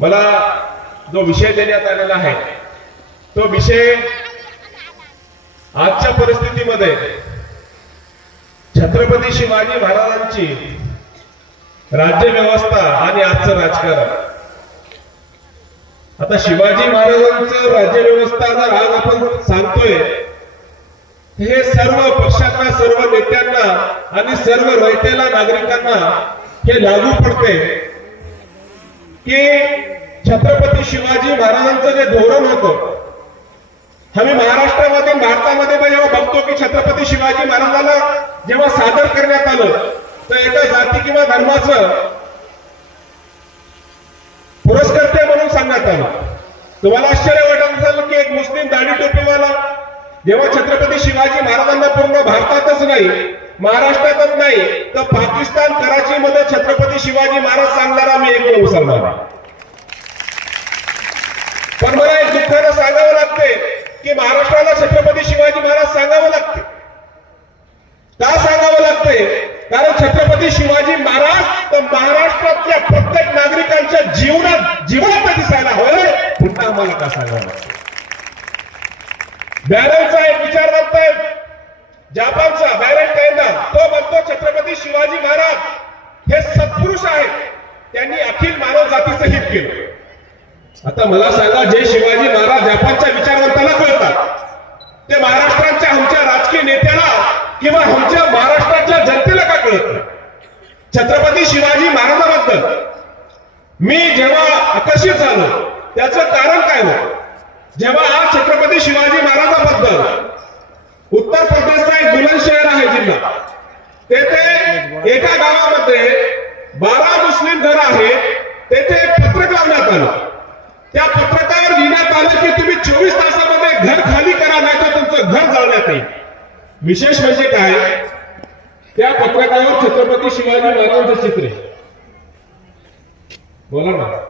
मला जो विषय देण्यात आलेला आहे तो विषय आजच्या परिस्थितीमध्ये छत्रपती शिवाजी महाराजांची राज्यव्यवस्था आणि आजचं राजकारण। आता शिवाजी महाराजांचं राज्यव्यवस्था जर आज आपण सांगतोय, हे सर्व पक्षांना, सर्व नेत्यांना आणि सर्व रयतेला नागरिकांना हे लागू पडते की छत्रपती शिवाजी महाराजांचं जे धोरण होतं, आम्ही महाराष्ट्रामध्ये भारतामध्ये जेव्हा बघतो की छत्रपती शिवाजी महाराजांना जेव्हा सादर करण्यात आलं तर एका जाती किंवा धर्माचं पुरस्कर्ते म्हणून सांगण्यात आलं। तुम्हाला आश्चर्य वाटत असेल की एक मुस्लिम दाढी टोपीवाला जेव्हा छत्रपती शिवाजी महाराजांना पूर्ण भारतातच नाही, महाराष्ट्रातच नाही तर पाकिस्तान कराचीमध्ये छत्रपती शिवाजी महाराज सांगणारा मी एक मुसलमान आहे। पण मला एक दुःखानं सांगावं लागते की महाराष्ट्राला छत्रपती शिवाजी महाराज सांगावं लागते। का सांगावं लागते? कारण छत्रपती शिवाजी महाराज तर महाराष्ट्रातल्या प्रत्येक नागरिकांच्या जीवनात जिवंत दिसायला हवं, पुन्हा आम्हाला का सांगावं लागतं? बॅरनचा एक विचारवंत आहे, जपानचा बॅरन कायदा, तो म्हणतो छत्रपती शिवाजी महाराज हे सत्पुरुष आहेत, त्यांनी अखिल मानव जातीचं हित केलं। आता मला सांगा, जे शिवाजी महाराज जपानच्या विचारवंताला कळतात ते महाराष्ट्राच्या आमच्या राजकीय नेत्याला किंवा आमच्या महाराष्ट्राच्या जनतेला का कळत नाही? छत्रपती शिवाजी महाराजांबद्दल मी जेव्हा आकर्षित झालो त्याचं कारण काय होतं? जेव्हा आज छत्रपती शिवाजी महाराजांबद्दल उत्तर प्रदेशचा एक बुलंदशहर आहे जिल्हा, तेथे एका गावामध्ये 12 मुस्लिम घर आहेत, तेथे एक पत्रक लावण्यात आलं। त्या पत्रकावर लिहिण्यात आलं की तुम्ही 24 तासामध्ये घर खाली करा, नाही तर तुमचं घर जाळण्यात येईल। विशेष म्हणजे काय, त्या पत्रकावर छत्रपती शिवाजी महाराजांचं चित्र, बोला ना।